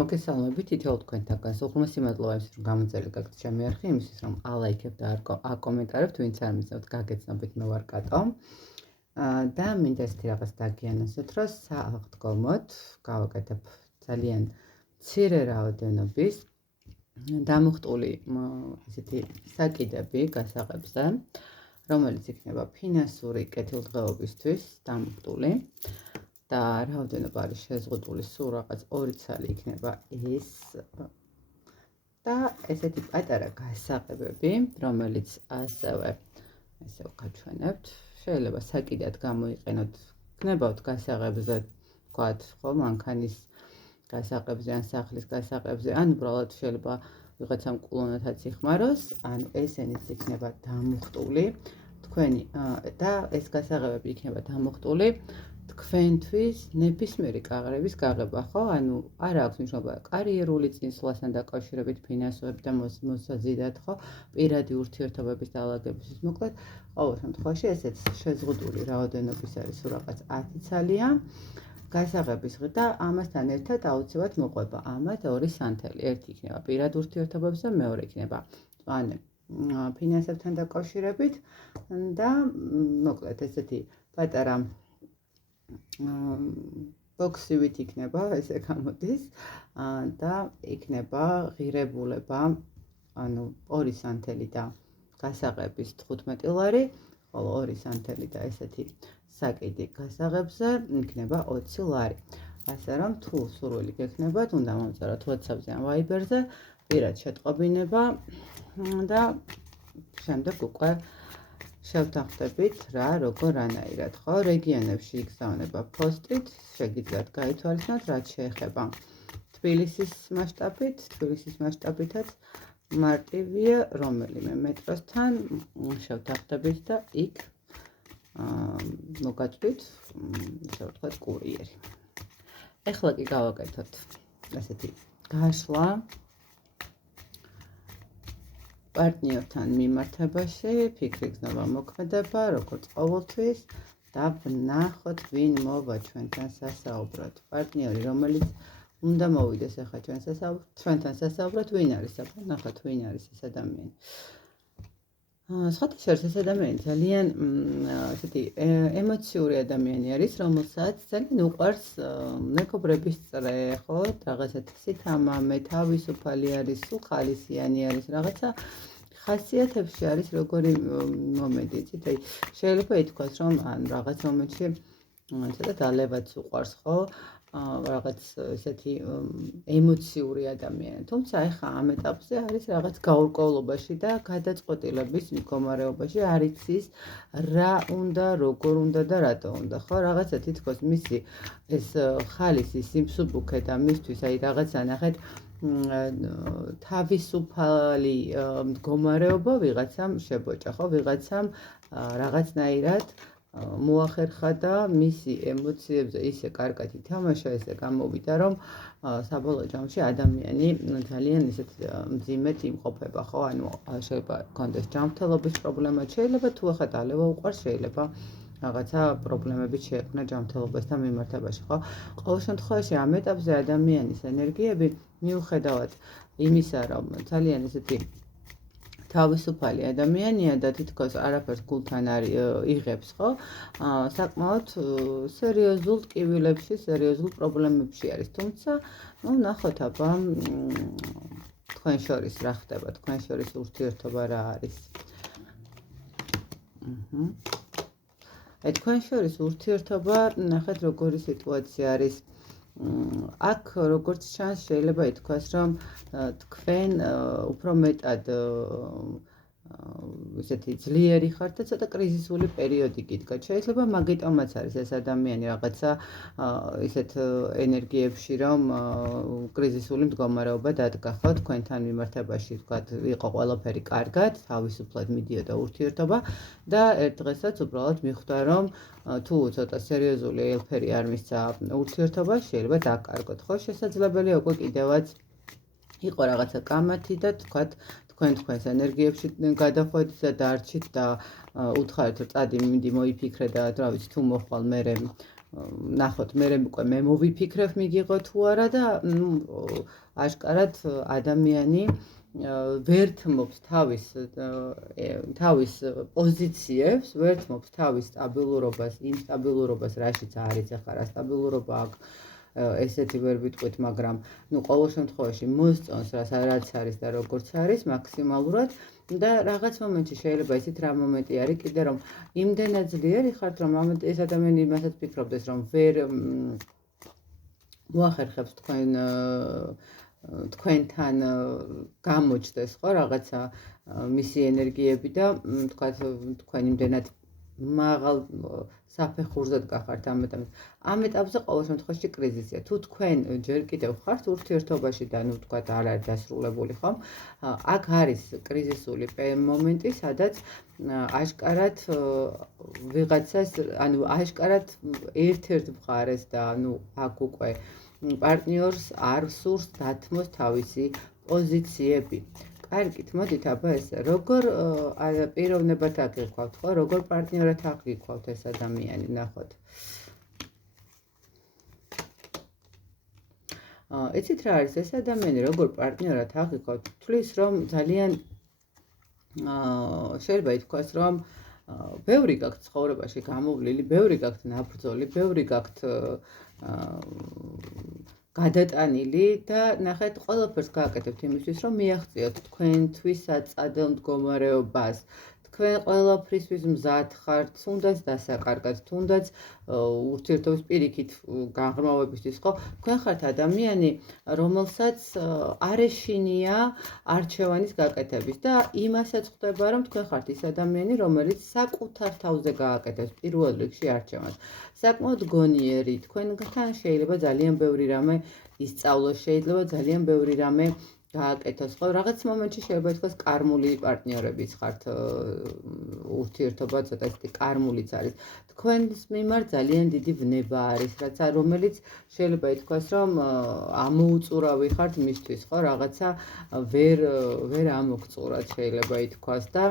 მოგესალმებით, თითოეულ თქვენთაგან. უღრმესი მადლობა იმისთვის, რომ გამოწერილი გაქვთ ჩემი არხი, იმისთვის, რომ ალაიქებთ და აკომენტარებთ, ვინც არ მისცემთ, გაგეცნობით, მე ვარ კატო. და მინდა ესეთი რაღაც დაგიანოსოთ, რომ საავადმყოფოდ გავაკეთებ ძალიან მცირე რაოდენობის დამუხტული ესეთი საკიდები გასაღებზე, რომელიც იქნება ფინანსური კეთილდღეობისთვის დამუხტული. და რაოდენობა არის შეზღუდული, სულ რაღაც 2 ცალი იქნება ეს და ესეთი პატარა გასაღებები, რომელიც ასევე ესე ვქაჩვენებთ, შეიძლება საკიდად გამოიყენოთ, გნებავთ გასაღებზე, ვთქვათ, ხო, მანქანის გასაღებზე ან სახლის გასაღებზე, ან უბრალოდ შეიძლება ვიღაცამ კულონათაც იხმაროს, ანუ ესენიც იქნება დამუხტული, თქვენი და ეს გასაღებები იქნება დამუხტული თქვენთვის ნებისმიერი კაღრების გაღება, ხო? ანუ არ აქვს მნიშვნელობა კარიერული წინსვლასთან დაკავშირებით ფინანსურები და მოსაზიდად, ხო? პირადი ურთიერთობების დაალაგებისთვის, მოკლედ, ყოველ შემთხვევაში ესეც შეზღუდული რაოდენობის არის რაღაც 10 ცალია გასაღების და ამასთან ერთად აუცილებლად მოყვება ამათ 2 სანთელი. ერთი იქნება პირად ურთიერთობებზე, მეორე იქნება მწვანე ფინანსებთან დაკავშირებით და მოკლედ ესეთი პატარა ბოქსივით იქნება, ესე გამოდის და იქნება ღირებულება, ანუ 2 სანთელი და გასაღების 15 ლარი, ხოლო 2 სანთელი და ესეთი საკიდი გასაღებზე იქნება 20 ლარი. ასე რომ თუ სურვილი გექნებათ, უნდა მომწეროთ WhatsApp-ზე ან Viber-ზე, პირად შეტყობინება და შემდეგ უკვე შევთანხმდებით რა, როგორ, რანაირად, ხო? რეგიონებში იგზავნება ფოსტით, შეგიძლიათ გაითვალისწინოთ, რაც შეეხება თბილისის მასშტაბითაც მარტივია რომელიმე მეტროსთან შევთანხმდებით და იქ მოგაწვით, ისე ვთქვათ, კურიერი. ეხლა კი გავაკეთოთ ესეთი გაშლა პარტნიორთან მიმართებაში, ფიქრი გზნობა მოქმედება, როგორც ყოველთვის და ვნახოთ, ვინ მოვა ჩვენთან სასაუბროდ. პარტნიორი, რომელიც უნდა მოვიდეს ახლა ჩვენთან სასაუბროდ, ვინ არის? ნახოთ, ვინ არის ეს ადამიანი. სხვათა შორის ეს ადამიანი ძალიან ესეთი ემოციური ადამიანი არის, რომელსაც ძალიან უყვარს მეგობრების წრე, ხო? რაღაცა სითამამე, თავისუფალი არის, სულ ხალისიანი არის, რაღაცა ხასიათებში არის როგორი მომენტი, იცით? აი, შეიძლება ითქვას, რომ ან რაღაც მომენტში ცოტა დალევაც უყვარს, ხო? რაღაც ესეთი ემოციური ადამიანი. თუმცა ეხა ამ ეტაპზე არის რაღაც გაურკვევლობაში და გადაწყვეტილების მდგომარეობაში, არ იცის რა უნდა, როგორ უნდა და რატო უნდა, ხო? რაღაცა თითქოს მისი ეს ხალისი სიმსუბუქე და მისთვის აი რაღაცა ნახეთ თავისუფალი მდგომარეობა ვიღაცამ შებოჭა, ხო? ვიღაცამ რაღაცნაირად მოახერხა და მისი ემოციებზე ისე კარგად ითამაშა, ესე გამოვიდა, რომ საბოლოო ჯამში ადამიანი ძალიან ისეთ მძიმედ იმყოფება, ხო? ანუ შეიძლება კონდეს ჯანმრთელობის პრობლემა, შეიძლება თუ ახლა დალევა უყვარს, შეიძლება რაღაცა პრობლემებით შეექმნა ჯანმრთელობასთან მიმართებაში, ხო? ყოველ შემთხვევაში ამ ეტაპზე ადამიანის ენერგიები მიუხედავად იმისა, რომ ძალიან ესეთი თავისუფალი ადამიანია და თითქოს არაფერს გულთან არ იღებს, ხო? საკმაოდ სერიოზულ ტკივილებში, სერიოზულ პრობლემებში არის. თუმცა, ნახოთ აბა, თქვენ შორის რა ხდება, თქვენ შორის ურთიერთობა რა არის. თქვენ შორის ურთიერთობა, ნახეთ როგორი სიტუაცია არის. აქ როგორც ჩანს, შეიძლება ითქვას, რომ თქვენ უფრო მეტად ესეთი ძლიერი ხართ და ცოტა კრიზისული პერიოდი გიდგათ. შეიძლება მაგიტომაც არის ეს ადამიანი რაღაცა ისეთ ენერგიებში, რომ კრიზისული მდგომარეობა დადგა, ხო? თქვენთან მიმართებაში, თქვათ, იყო ყველაფერი კარგად, თავისუფლად მიდიოდა ურთიერთობა და ერთ დღესაც უბრალოდ მიხვდა, რომ თუ ცოტა სერიოზული ელფერი არ მისცა ურთიერთობა, შეიძლება დაკარგოთ, ხო? შესაძლებელია უკვე კიდევაც იყო რაღაცა კამათი და თქვათ თქვენს ენერგიებში გადახვედით და დარჩით და უთხარით, რომ წადი, მინდი მოიფიქრე და რა ვიცი, თუ მოხვალ მერე ნახოთ მე უკვე მე მოვიფიქრებ მიგიღო თუ არა და აშკარად ადამიანი ვერ თმობს თავის პოზიციებს, ვერ თმობს თავის სტაბილურობას, იმ სტაბილურობას, რაშიც არის ახლა რა სტაბილურობა აქვს, ესეთი ვერ ვიტყვით, მაგრამ ყოველ შემთხვევაში მოსწონს რაც არის და როგორც არის მაქსიმალურად და რაღაც მომენტში შეიძლება ისეთ რა მომენტი არის კიდე რომ იმდენად ძლიერი ხართ რომ ეს ადამიანი იმასაც ფიქრობდეს რომ ვერ მოახერხებს თქვენთან გამოჩნდეს ხო რაღაცა მისი ენერგიები და თქვათ თქვენ იმდენად მაღალ საფეხურზე გახართ ამ ეტაპზე ყოველ შემთხვევაში კრიზისია. თუ თქვენ ჯერ კიდევ ხართ ურთიერთობაში და თქვათ არ არის დასრულებული ხომ, აქ არის კრიზისული მომენტი, სადაც აშკარად ვიღაცას, აშკარად ერთ-ერთ მხარეს და აქ უკვე პარტნიორს არ სურს დათმოს თავისი პოზიციები. კარგით, მოდით აბა ესე, როგორ პიროვნებად აგიქვავთ, ხო? როგორ პარტნიორად აგიქვავთ ეს ადამიანი, ნახოთ. იცით რა არის ეს ადამიანი, როგორ პარტნიორად აგიქვავთ, თვლის რომ ძალიან შეიძლება ითქვას, რომ ბევრი გაქვთ ცხოვრებაში გამოვლილი, ბევრი გაქვთ ნაბრძოლი, ბევრი გაქვთ გადატანილი და ნახეთ ყველაფერს გააკეთებთ იმისთვის რომ მიაღწიოთ თქვენთვის საწადელ მდგომარეობას თქვენ ყველაფრისთვის მზად ხართ თუნდაც დასაკარგად თუნდაც ურთიერთობის პირიქით გაღრმავებისთვის ხო თქვენ ხართ ადამიანი რომელსაც არ ეშინია არჩევანის გაკეთების და იმასაც ხვდება რომ თქვენ ხართ ის ადამიანი რომელიც საკუთარ თავზე გააკეთებს პირველ რიგში არჩევანს საკმაოდ გონიერი თქვენთან შეიძლება ძალიან ბევრი რამე ისწავლოს შეიძლება ძალიან ბევრი რამე გააკეთოს ხო რაღაც მომენტში შეიძლება ითქვას კარმული პარტნიორებიც ხართ ურთიერთობა ცოტა ისეთი კარმულიც არის თქვენს მიმართ ძალიან დიდი ვნება არის რაც რომელიც შეიძლება ითქვას რომ ამოუწურავი ხართ მისთვის ხო რაღაცა ვერ ამოგწურათ შეიძლება ითქვას და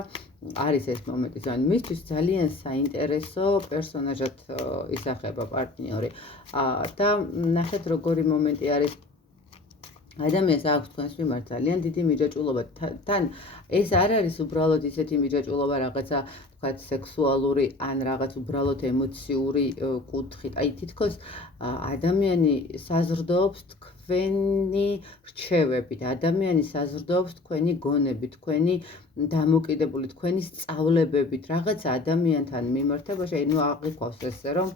არის ეს მომენტი ძალიან მისთვის ძალიან საინტერესო პერსონაჟად ისახება პარტნიორი და ნახეთ როგორი მომენტი არის ადამიანს აქვს თქვენს მიმართ ძალიან დიდი მიჯაჭვულობა თან ეს არ არის უბრალოდ ისეთი მიჯაჭვულობა რაღაცა თქვათ სექსუალური ან რაღაც უბრალოდ ემოციური კუთხით აი თითქოს ადამიანი საზრდოობს თქვენი რჩევებით ადამიანი საზრდოობს თქვენი გონებით თქვენი დამოკიდებული თქვენი სწავლებებით რაღაცა ადამიანთან მიმართებაში აი აღიქვავს ესე რომ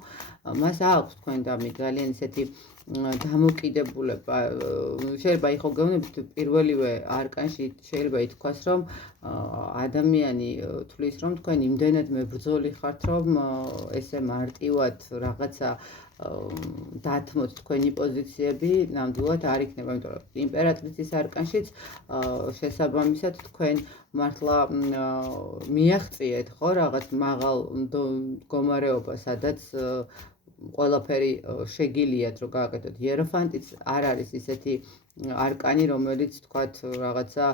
მას აქვს თქვენთან ძალიან ისეთი დამოკიდებულება შეიძლება იყო გეუბნებით პირველივე არკანში შეიძლება ითქვას რომ ადამიანი თვლის რომ თქვენ იმდენად მებრძოლი ხართ რომ ესე მარტივად რაღაცა დათმოთ თქვენი პოზიციები ნამდვილად არ იქნება იმიტომ რომ იმპერატრიცის არკანშიც შესაბამისად თქვენ მართლა მიაღწიეთ ხო რაღაც მაღალ მდგომარეობა სადაც ყველაფერი შეგიძლიათ რომ გააკეთოთ იეროფანტიც არ არის ისეთი არკანი რომელიც თქვათ რაღაცა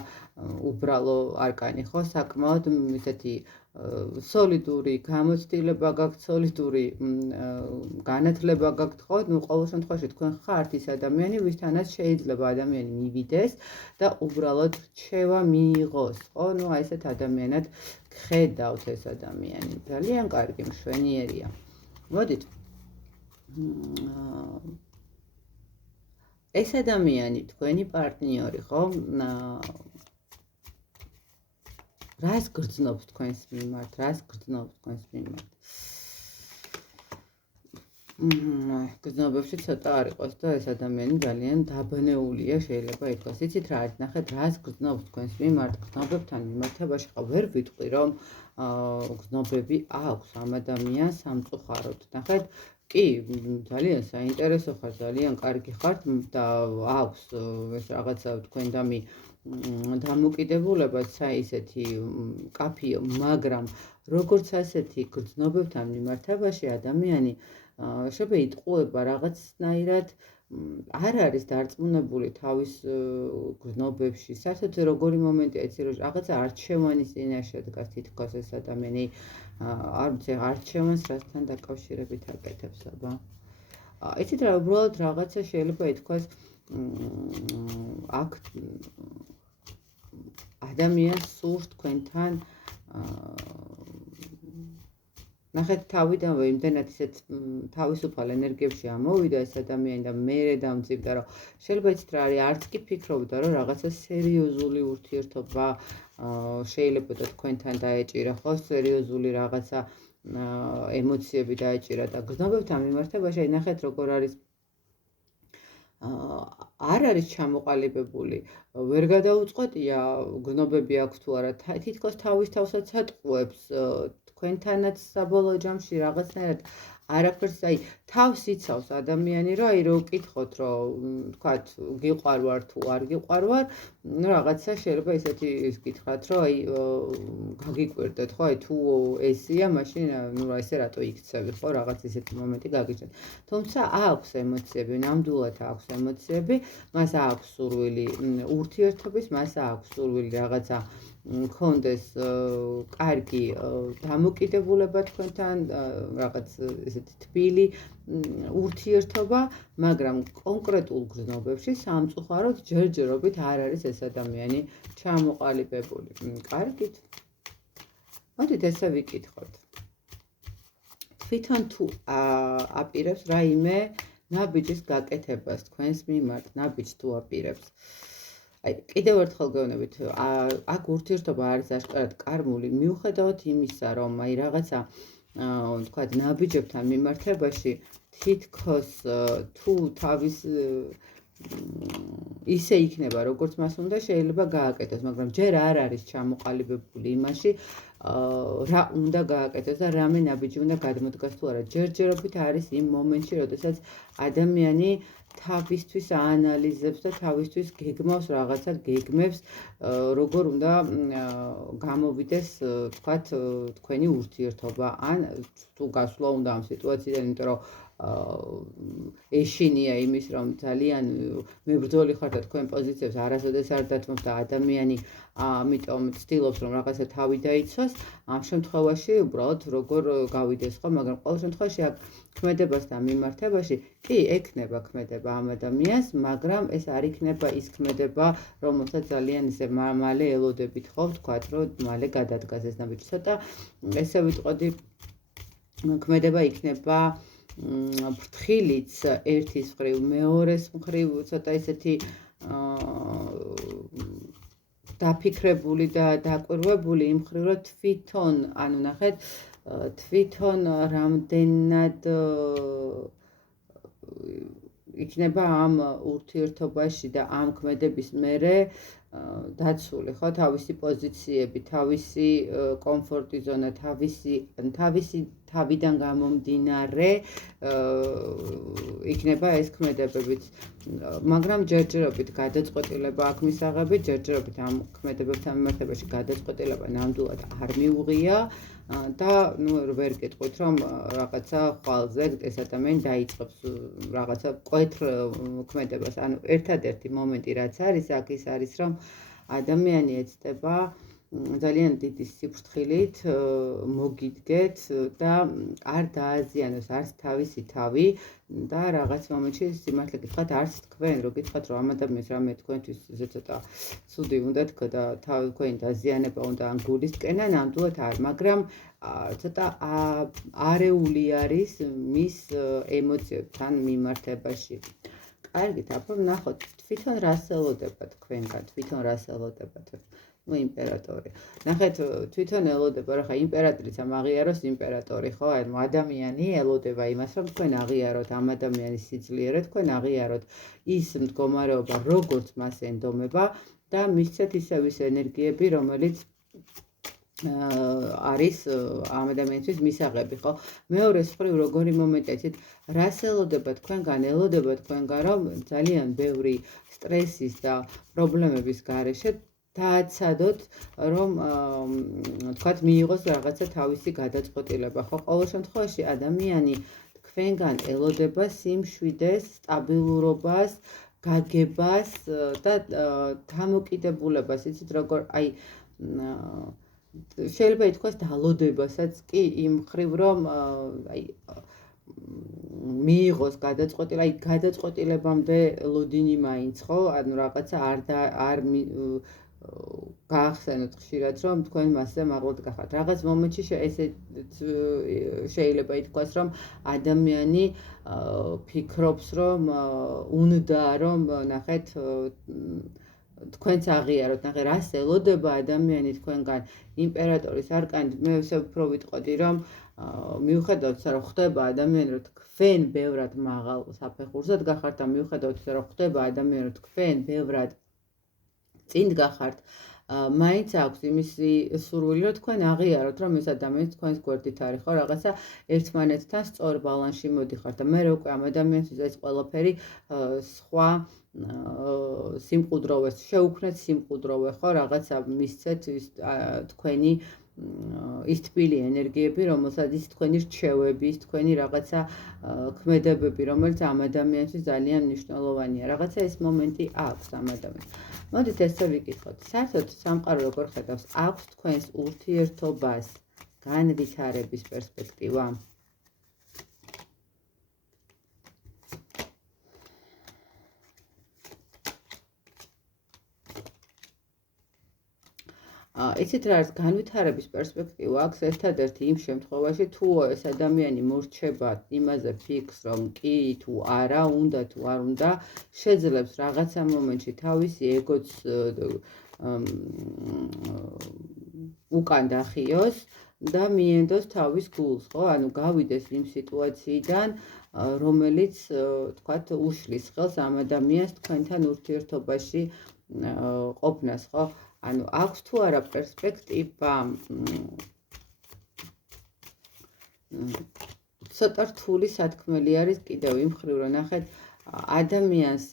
უბრალო არკანი ხო საკმაოდ ისეთი სოლიდური გამოცდილება გაქვთ სოლიდური განათლება გაქვთ ხო ყოველ შემთხვევაში თქვენ ხართ ის ადამიანი ვისთანაც შეიძლება ადამიანი მივიდეს და უბრალოდ რჩევა მიიღოს ხო აი ესეთ ადამიანად ხედავთ ეს ადამიანი ძალიან კარგი მშვენიერია მოდით ეს ადამიანი თქვენი პარტნიორი ხო რას გრძნობს თქვენს მიმართ რას გრძნობს თქვენს მიმართ გრძნობებში ცოტა არ იყოს და ეს ადამიანი ძალიან დაბნეულია შეიძლება ითქვას იცით რა არის ნახეთ რას გრძნობს თქვენს მიმართ გრძნობებთან მიმართებაში ხო ვერ ვიტყვი რომ გრძნობები აქვს ამ ადამიანს სამწუხაროდ ნახეთ კი ძალიან საინტერესო ხარ ძალიან კარგი ხართ და აქვს ეს რაღაცა თქვენდამი დამოკიდებულებაც ისეთი კაფეო მაგრამ როგორც ასეთი გრძნობებთან მიმართებაში ადამიანი შეიძლება იტყუება რაღაცნაირად არ არის დარწმუნებული თავის გრძნობებში საერთოდ როგორი მომენტია იცი რომ რაღაცა არჩევანის წინაშე დგას თითქოს ეს ადამიანი არ ვიცი არჩევანს რასთან დაკავშირებით აკეთებს აბა იცით რა, უბრალოდ რაღაცა შეიძლება ითქვას აქ ადამიანს სურს თქვენთან ნახეთ თავიდანვე იმდენად ისეთ თავისუფალ ენერგიებში ამოვიდა ეს ადამიანი და მერე დამძიმდა, რომ შეიძლება იცით რა არის, არც კი ფიქრობდა, რომ რაღაცა სერიოზული ურთიერთობა შეიძლება თქვენთან დაეჭირა, ხო, სერიოზული რაღაცა ემოციები დაეჭირა და გრძნობებთან მიმართებაში ნახეთ როგორ არის არ არის ჩამოყალიბებული, ვერ გადაუწყვეტია გრძნობები აქვს თუ არა, თითქოს თავის თავსაც ატყუებს თქვენთანაც საბოლოო ჯამში რაღაცნაირად არაფერს, აი თავს იცავს ადამიანი, რომ აი რო ვკითხოთ, რომ თქვათ გიყვარვარ თუ არ გიყვარვარ, ну რაღაცა შეიძლება ისეთი გითხრათ, რომ აი გაგიკვირდეთ, ხო, აი თუ ესია, მაშინ ну ესე რატო იქცევი, ხო, რაღაც ისეთი მომენტი გაგიჩნდეთ. თუმცა აქვს ემოციები, ნამდვილად აქვს ემოციები, მას აქვს სურვილი ურთიერთობის, მას აქვს სურვილი რაღაცა მქონდეს კარგი დამოკიდებულება თქვენთან, რაღაც ესეთი თბილი ურთიერთობა, მაგრამ კონკრეტულ გრძნობებში სამწუხაროდ ჯერჯერობით არ არის ეს ადამიანი ჩამოყალიბებული. კარგით? მოდით ესე ვიკითხოთ. თვითონ თუ აპირებს რაიმე ნაბიჯის გაკეთებას თქვენს მიმართ, ნაბიჯს თუ აპირებს. აი, კიდევ ერთხელ გეუბნებით, აქ ურთიერთობა არის აშკარად კარმული, მიუხედავად იმისა, რომ აი რაღაცა თქვათ ნაბიჯებთან მიმართებაში თითქოს თუ თავის ისე იქნება, როგორც მას უნდა შეიძლება გააკეთოს, მაგრამ ჯერ არ არის ჩამოყალიბებული იმაში, რა უნდა გააკეთოს და რამე ნაბიჯი უნდა გადმოდგას თუ არა. ჯერჯერობით არის იმ მომენტში, როდესაც ადამიანი თავისთვის აანალიზებს და თავისთვის გეგმავს რაღაცა გეგმებს, როგორ უნდა გამოვიდეს, თქვათ, თქვენი ურთიერთობა, ან თუ გასვლა უნდა ამ სიტუაციიდან, იმიტომ რომ ეშინია იმის, რომ ძალიან მებრძოლი ხართ და თქვენ პოზიციებს არასოდეს არ დათმობთ და ადამიანი ამიტომ ცდილობს, რომ რაღაცა თავი დაიცვას, ამ შემთხვევაში უბრალოდ როგორ გავიდეს ხო, მაგრამ ყოველ შემთხვევაში აქ ქმედებასთან მიმართებაში კი ექნება ქმედება ამ ადამიანს, მაგრამ ეს არ იქნება ის ქმედება, რომელსაც ძალიან ისე მალე ელოდებით ხო, ვთქვათ, რომ მალე გადადგას ეს ნაბიჯი. ცოტა ესე ვიტყოდი, ქმედება იქნება ფრთხილიც ერთის მხრივ, მეორეს მხრივ ცოტა ისეთი დაფიქრებული და დაკვირვებული იმ მხრივ, რომ თვითონ, ანუ ნახეთ, თვითონ რამდენად იქნება ამ ურთიერთობაში და ამ ქმედების მერე დაცული, ხო, თავისი პოზიციები, თავისი კომფორტი ზონა, თავისი თავიდან გამომდინარე იქნება ეს ქმედებებიც, მაგრამ ჯერჯერობით გადაწყვეტილება აქ მისაღებით, ჯერჯერობით ამ ქმედებებთან მიმართებაში გადაწყვეტილება ნამდვილად არ მიუღია და ნუ ვერ გეტყვით, რომ რაღაცა ხვალზე ეს ადამიანი დაიწყებს რაღაცა მკვეთრ ქმედებას, ანუ ერთადერთი მომენტი რაც არის, აქ ის არის, რომ ადამიანი ეცდება ძალიან დიდი სიფრთხილით მოგიდგეთ და არ დააზიანოს არც თავისი თავი და რაღაც მომენტში სიმართლე გითხრათ, არც თქვენ, რო გითხრათ, რომ ამ ადამიანს რამე თქვენთვის ცოტა ცუდი უნდა თქვა და თქვენი დაზიანება უნდა ან გულისკენა, ნამდვილად არ, მაგრამ ცოტა არეული არის მის ემოციებთან მიმართებაში. კარგით, აბა ვნახოთ, თვითონ რას ელოდება თქვენგან, თვითონ რას ელოდებათ? ну იმპერატორი. ნახეთ, თვითონ ელოდება, რა ხა იმპერატრიცამ აღიაროს იმპერატორი, ხო? ანუ ადამიანი ელოდება იმას, რომ თქვენ აღიაროთ ამ ადამიანის სიძლიერე, თქვენ აღიაროთ ის მდგომარეობა, როგორც მას ენდომება და მისცეთ ისევ ის ენერგიები, რომელიც არის ამ ადამიანისთვის მისაღები, ხო? მეორე მხრივ როგორი მომენტია, იცით, რას ელოდება თქვენგან? ელოდება თქვენგან, რომ ძალიან ბევრი სტრესის და პრობლემების გარეშე დააცადოთ, რომ თქვათ მიიღოს რაღაცა თავისი გადაწყვეტილება, ხო? ყოველ შემთხვევაში ადამიანი თქვენგან ელოდება სიმშვიდეს, სტაბილურობას, გაგებას და დამოკიდებულებას, იცით როგორ აი შეიძლება ითქვას დალოდებასაც კი იმ მხრივ, რომ აი მიიღოს გადაწყვეტილება, აი გადაწყვეტილებამდე ლოდინი მაინც ხო, ანუ რაღაცა არ გაახსენოთ ხშირად, რომ თქვენ მასზე მაღლად გახართ. რაღაც მომენტში ესე შეიძლება ითქვას, რომ ადამიანი ფიქრობს, რომ უნდა რომ ნახეთ თქვენც აღიაროთ, ნახე რას ელოდება ადამიანი თქვენგან იმპერატორის არკანით. მე ესე უფრო ვიტყოდი, რომ მიუხედავად რომ ხდება ადამიანი, რომ თქვენ ბევრად მაღალ საფეხურზად გახართ და მიუხედავად რომ ხდება ადამიანი, რომ თქვენ ბევრად წინ გახართ, მაინც აქვს იმისი სურვილი, რომ თქვენ აღიაროთ, რომ ეს ადამიანი თქვენს გვერდით არის, ხო, რაღაცა ერთმანეთთან სწორ ბალანსში მოდიხართ და მე უკვე ამ ადამიანისთვის ეს ყველაფერი სხვა სიმყუდროვეს შეუქმნეთ სიმყუდროვე, ხო, რაღაცა მისცეთ თქვენი ის თბილი ენერგიები, რომელსაც ის თქვენი რჩევები, ის თქვენი რაღაცა ქმედებები, რომელიც ამ ადამიანისთვის ძალიან მნიშვნელოვანია. რაღაცა ეს მომენტი აქვს ამ ადამიანს. მოდით ესე ვიკითხოთ. საერთოდ სამყარო როგორ ხედავს? აქვს თქვენს ურთიერთობას განვითარების პერსპექტივა? იცით რა არის განვითარების პერსპექტივა აქვს ერთადერთი იმ შემთხვევაში, თუ ეს ადამიანი მორჩება იმაზე ფიქს, რომ კი თუ არა, უნდა თუ არ უნდა, შეძლებს რაღაცა მომენტში თავისი ეგოც უკან დახიოს და მიენდოს თავის გულს, ხო? ანუ გავიდეს იმ სიტუაციიდან, რომელიც, თქვათ, უშლის ხელს ამ ადამიანს თქვენთან ურთიერთობაში ყოფნას, ხო? ანუ აქვს თუ არა პერსპექტივა ცოტა რთული სათქმელი არის კიდევ იმ მხრივ, რომ ნახეთ ადამიანს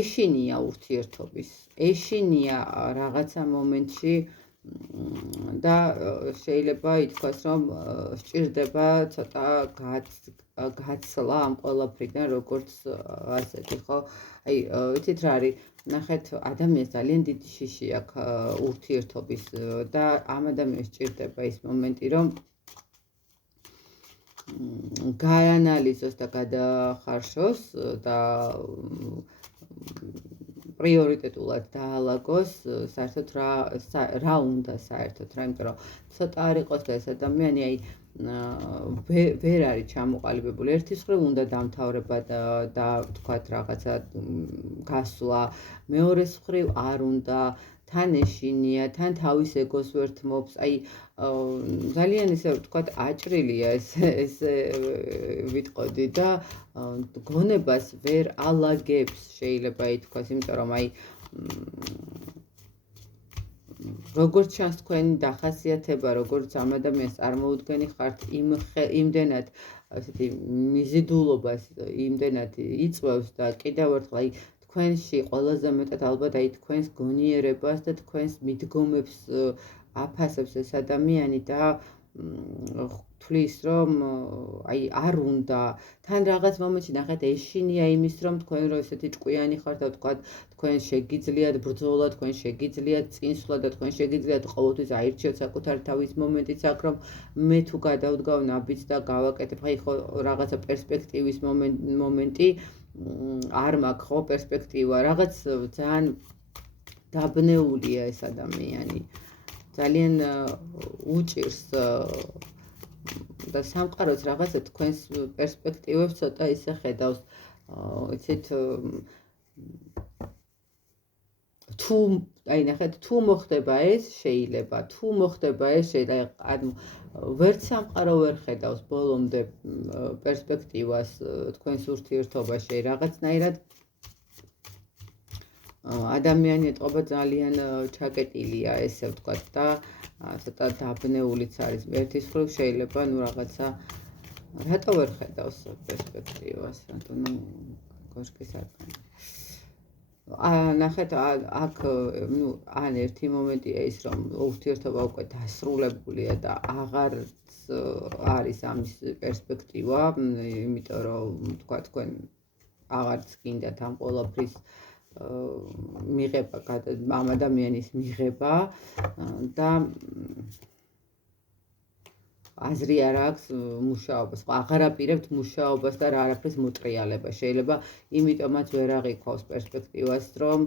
ეშინია ურთიერთობის, ეშინია რაღაცა მომენტში და შეიძლება ითქვას, რომ სჭირდება ცოტა გაცლა ამ ყველაფრიდან, როგორც ასეთი, ხო? აი, იცით რა არის, ნახეთ, ადამიანს ძალიან დიდი შიში აქვს ურთიერთობის და ამ ადამიანს სჭირდება ის მომენტი, რომ გაანალიზოს და გადაახარშოს და პრიორიტეტულად დაალაგოს საერთოდ რა უნდა საერთოდ, რა, იმიტომ რომ ცოტა არ იყოს და ეს ადამიანი აი ვერ არის ჩამოყალიბებული. ერთის მხრივ უნდა დამთავრება და თქვათ რაღაცა გასვლა, მეორეს მხრივ არ უნდა, თან ეშინია, თან თავის ეგოს ვერთმობს. აი ძალიან ისე ვთქვათ აჭრილია ეს ვიტყოდი და გონებას ვერ ალაგებს, შეიძლება ითქვას, იმიტომ რომ აი როგორც ჩანს თქვენი დახასიათება, როგორც ამ ადამიანს წარმოუდგენი ხართ, იმდენად ასეთი მიზიდულობას იმდენად იწვევს და კიდევ ერთხელ აი თქვენში ყველაზე მეტად ალბათ აი თქვენს გონიერებას და თქვენს მიდგომებს აფასებს ეს ადამიანი და თulis რომ აი არ უნდა თან რაღაც მომენტში ნახეთ ეშინია იმის რომ თქვენ რო ესეთი ჭკვიანი ხართ და თქვა თქვენ შეგიძლიათ ბრძოლა, თქვენ შეგიძლიათ წინსვლა და თქვენ შეგიძლიათ ყოველთვის აირჩიოთ საკუთარი თავის მომენტიც აქ რომ მე თუ გადავდგავ ნაბიჯს და გავაკეთებ აი ხო რაღაცა პერსპექტივის მომენტი არ მაქვს ხო პერსპექტივა რაღაც ძალიან დაბნეულია ეს ადამიანი ძალიან უჭირს და სამყაროც რაღაცა თქვენს პერსპექტივებს ცოტა ისე ხედავს იცით თუ აი ნახეთ თუ მოხდება ეს შეიძლება თუ მოხდება ეს ანუ ვერც სამყარო ვერ ხედავს ბოლომდე პერსპექტივას თქვენს ურთიერთობაში რაღაცნაირად ადამიანი ეთყობა ძალიან ჩაკეტილია ესე ვთქვათ და ცოტა დაბნეულიც არის ერთის მხრივ შეიძლება ნუ რაღაცა რატო ვერ ხედავს პერსპექტივას რატო ნუ კოშკის არკანი ნახეთ აქ ნუ ან ერთი მომენტია ის რომ ურთიერთობა უკვე დასრულებულია და აღარ არის ამის პერსპექტივა იმიტომ რომ თქვა თქვენ აღარც გინდათ ამ ყველაფრის მიღება ამ ადამიანის მიღება და აზრი არ აქვს მუშაობას, აღარ აპირებთ მუშაობას და რა არაფრის მოტრიალება. შეიძლება იმიტომაც ვერ აღიქვავს პერსპექტივას, რომ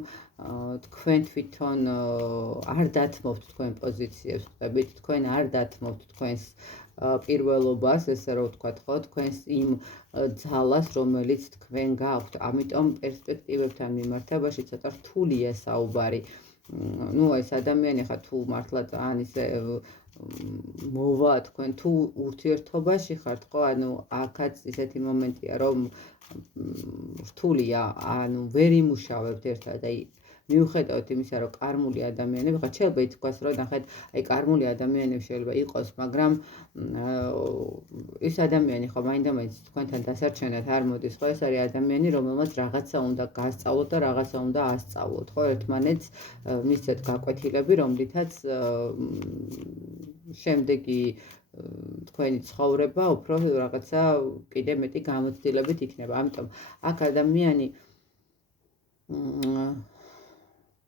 თქვენ თვითონ არ დათმობთ თქვენ პოზიციებს, ხდებით, თქვენ არ დათმობთ თქვენს პირველობას, ესე რომ ვთქვათ, ხო, თქვენს იმ ძალას, რომელიც თქვენ გაქვთ. ამიტომ პერსპექტივებთან მიმართებაში ცოტა რთულია საუბარი. ნუ ეს ადამიანი ხა თუ მართლა ძალიან ისე მოვა თქვენ თუ ურთიერთობაში ხართ, ხო, ანუ აქაც ისეთი მომენტია, რომ რთულია, ანუ ვერ იმუშავებთ ერთად, აი მიუხედავად იმისა, რომ კარმული ადამიანები, ხა შეიძლება ითქვას, რომ ნახეთ, აი კარმული ადამიანები შეიძლება იყოს, მაგრამ ეს ადამიანი ხო მაინდა-მაინც თქვენთან დასარჩენად არ მოდის, ხო, ეს არის ადამიანი, რომელმაც რაღაცა უნდა გასწავლოთ და რაღაცა უნდა ასწავლოთ, ხო, ერთმანეთს მისცეთ გაკვეთილები, რომლითაც შემდეგი თქვენი ცხოვრება უფრო რაღაცა კიდე მეტი გამოცდილებით იქნება. ამიტომ აქ ადამიანი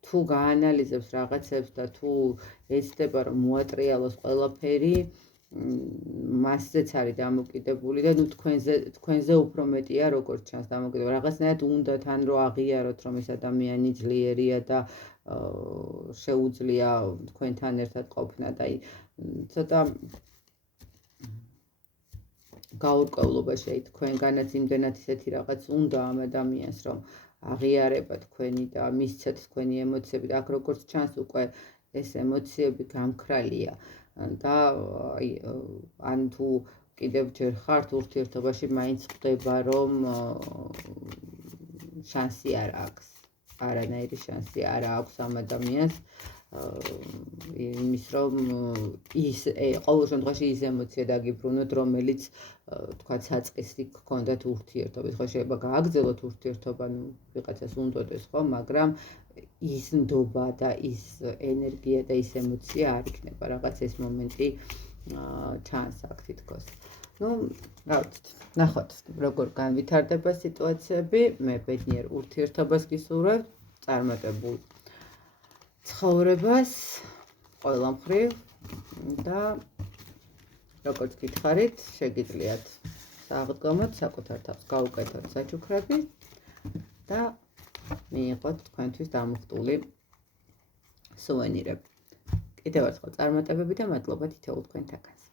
თუ გაანალიზებს რაღაცებს და თუ ეცდება რომ მოატრიალოს ყველაფერი, მასზეც არის დამოკიდებული და ნუ თქვენზე უფრო მეტია როგორც ჩანს დამოკიდებული. რაღაცნაირად უნდა თან რომ აღიაროთ, რომ ეს ადამიანი ძლიერია და შეუძლია თქვენთან ერთად ყოფნა და აი ცოტა გაურკვევლობაში, აი თქვენგანაც იმდენად ისეთი რაღაც უნდა ამ ადამიანს, რომ აღიარება თქვენი და მისცეთ თქვენი ემოციები და აქ როგორც ჩანს უკვე ეს ემოციები გამქრალია და ან თუ კიდევ ჯერ ხართ ურთიერთობაში, მაინც ხვდება, რომ შანსი არ აქვს, არანაირი შანსი არ აქვს ამ ადამიანს იმის რომ ის ყოველ შემთხვევაში ის ემოცია დაგიბრუნოთ, რომელიც თქვა საწყისი გქონდათ ურთიერთობით. ხო შეიძლება გააგრძელოთ ურთიერთობა, ნუ ვიღაცას უნდოდეს, ხო, მაგრამ ის ნდობა და ის ენერგია და ის ემოცია არ იქნება. რაღაც ეს მომენტი ჩანს აქ თითქოს. ნუ რა ვიცით, ნახოთ როგორ განვითარდება სიტუაციები. მე ბედნიერ ურთიერთობას გისურვებ, წარმატებულ ცხოვრებას ყველა მხრივ და როგორც გითხარით, შეგიძლიათ სააღდგომოდ საკუთარ თავს გაუკეთოთ საჩუქრები და მიიღოთ თქვენთვის დამუხტული სუვენირები. კიდევ ერთხელ წარმატებები და მადლობა თითოეულ თქვენთაგანს.